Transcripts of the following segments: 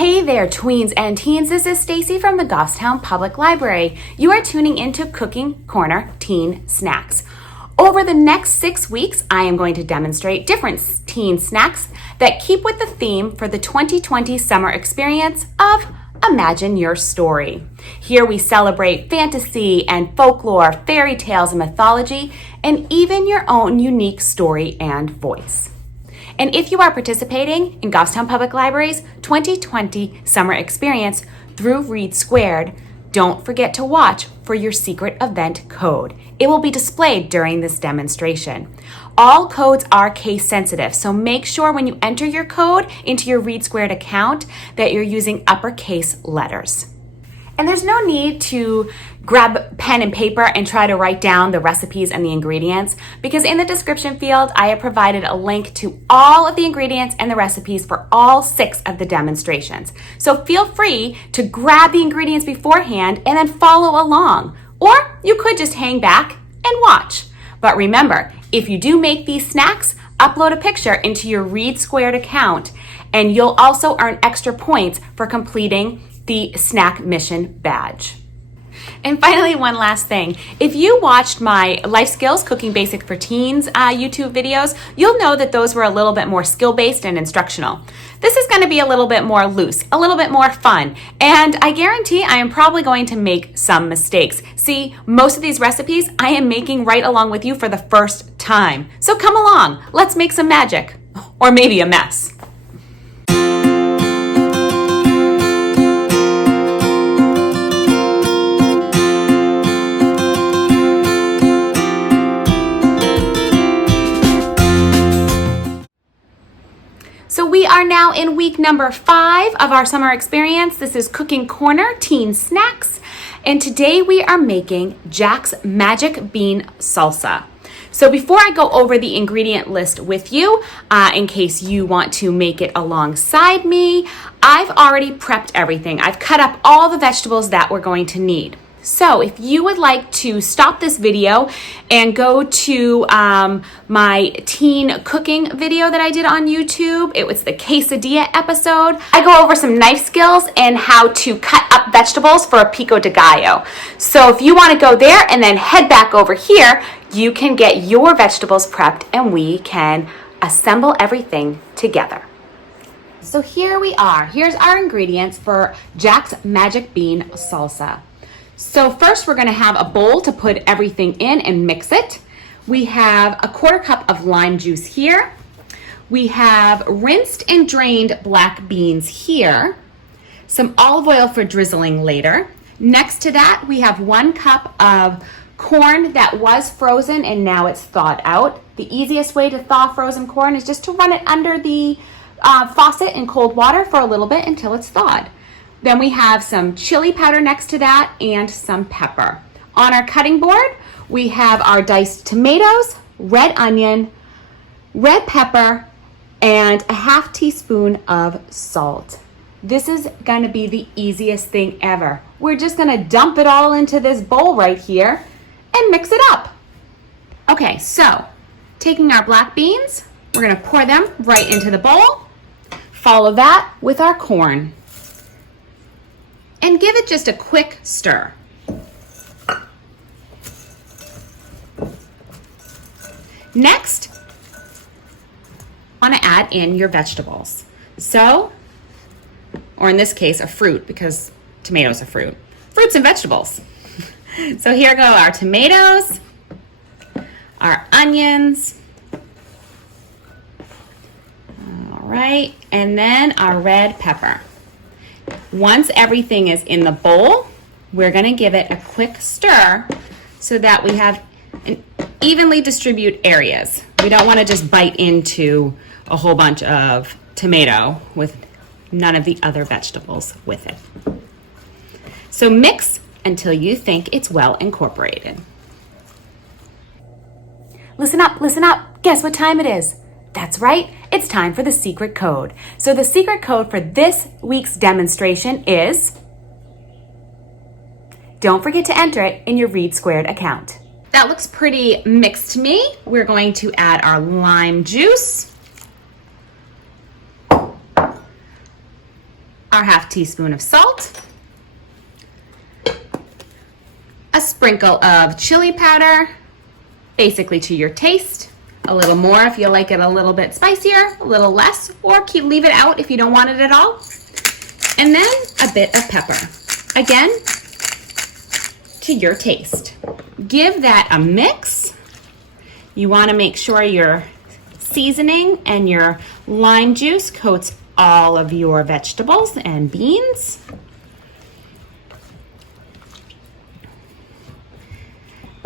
Hey there, tweens and teens. This is Stacey from the Goffstown Public Library. You are tuning into Cooking Corner Teen Snacks. Over the next 6 weeks, I am going to demonstrate different teen snacks that keep with the theme for the 2020 summer experience of Imagine Your Story. Here we celebrate fantasy and folklore, fairy tales and mythology, and even your own unique story and voice. And if you are participating in Goffstown Public Library's 2020 summer experience through READsquared, don't forget to watch for your secret event code. It will be displayed during this demonstration. All codes are case sensitive, so make sure when you enter your code into your READsquared account that you're using uppercase letters. And there's no need to grab pen and paper and try to write down the recipes and the ingredients, because in the description field, I have provided a link to all of the ingredients and the recipes for all 6 of the demonstrations. So feel free to grab the ingredients beforehand and then follow along. Or you could just hang back and watch. But remember, if you do make these snacks, upload a picture into your READsquared account, and you'll also earn extra points for completing the snack mission badge. And finally, one last thing. If you watched my Life Skills Cooking Basics for Teens YouTube videos, you'll know that those were a little bit more skill-based and instructional. This is going to be a little bit more loose, a little bit more fun, and I guarantee I am probably going to make some mistakes. See, most of these recipes I am making right along with you for the first time. So come along, let's make some magic, or maybe a mess. So we are now in week number 5 of our summer experience. This is Cooking Corner Teen Snacks. And today we are making Jack's Magic Bean Salsa. So before I go over the ingredient list with you, in case you want to make it alongside me, I've already prepped everything. I've cut up all the vegetables that we're going to need. So if you would like to stop this video and go to my teen cooking video that I did on YouTube, it was the quesadilla episode. I go over some knife skills and how to cut up vegetables for a pico de gallo. So if you want to go there and then head back over here, you can get your vegetables prepped and we can assemble everything together. So here we are. Here's our ingredients for Jack's Magic Bean Salsa. So first we're going to have a bowl to put everything in and mix it. We have a 1/4 cup of lime juice here. We have rinsed and drained black beans here. Some olive oil for drizzling later. Next to that we have 1 cup of corn that was frozen and now it's thawed out. The easiest way to thaw frozen corn is just to run it under the faucet in cold water for a little bit until it's thawed. Then we have some chili powder next to that and some pepper. On our cutting board, we have our diced tomatoes, red onion, red pepper, and a 1/2 teaspoon of salt. This is going to be the easiest thing ever. We're just going to dump it all into this bowl right here and mix it up. Okay, so taking our black beans, we're going to pour them right into the bowl. Follow that with our corn. And give it just a quick stir. Next, I want to add in your vegetables. So, or in this case, a fruit, because tomatoes are fruit. Fruits and vegetables. So here go our tomatoes, our onions, all right, and then our red pepper. Once everything is in the bowl, we're going to give it a quick stir so that we have an evenly distribute areas. We don't want to just bite into a whole bunch of tomato with none of the other vegetables with it. So mix until you think it's well incorporated. Listen up, listen up. Guess what time it is? That's right, it's time for the secret code. So the secret code for this week's demonstration is, don't forget to enter it in your READsquared account. That looks pretty mixed to me. We're going to add our lime juice. our half teaspoon of salt, a sprinkle of chili powder, basically to your taste, a little more if you like it a little bit spicier, a little less, or leave it out if you don't want it at all, and then a bit of pepper, again, to your taste. Give that a mix. You want to make sure your seasoning and your lime juice coats all of your vegetables and beans.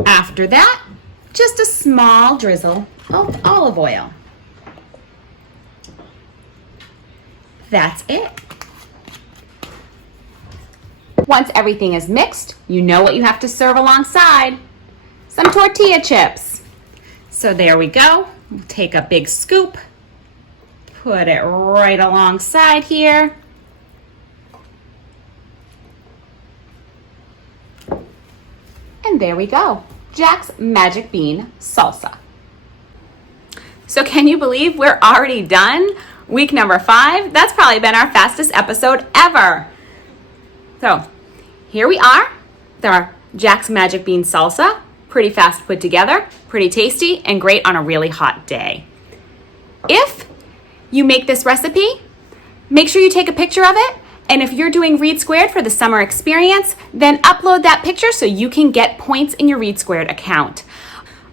After that, just a small drizzle of olive oil. That's it. Once everything is mixed, you know what you have to serve alongside. Some tortilla chips. So there we go. We'll take a big scoop, put it right alongside here. And there we go. Jack's Magic Bean Salsa. So can you believe we're already done? Week number 5. That's probably been our fastest episode ever. So here we are. Our Jack's Magic Bean Salsa. Pretty fast put together, pretty tasty, and great on a really hot day. If you make this recipe, make sure you take a picture of it. And if you're doing READsquared for the summer experience, then upload that picture so you can get points in your READsquared account.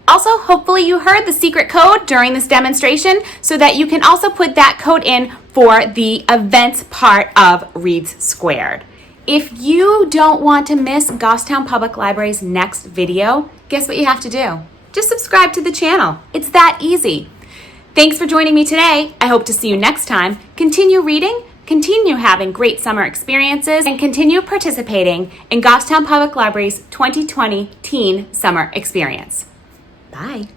Also, hopefully you heard the secret code during this demonstration so that you can also put that code in for the events part of READsquared. If you don't want to miss Goffstown Public Library's next video, guess what you have to do? Just subscribe to the channel. It's that easy. Thanks for joining me today. I hope to see you next time. Continue reading, continue having great summer experiences, and continue participating in Goffstown Public Library's 2020 Teen Summer Experience. Bye.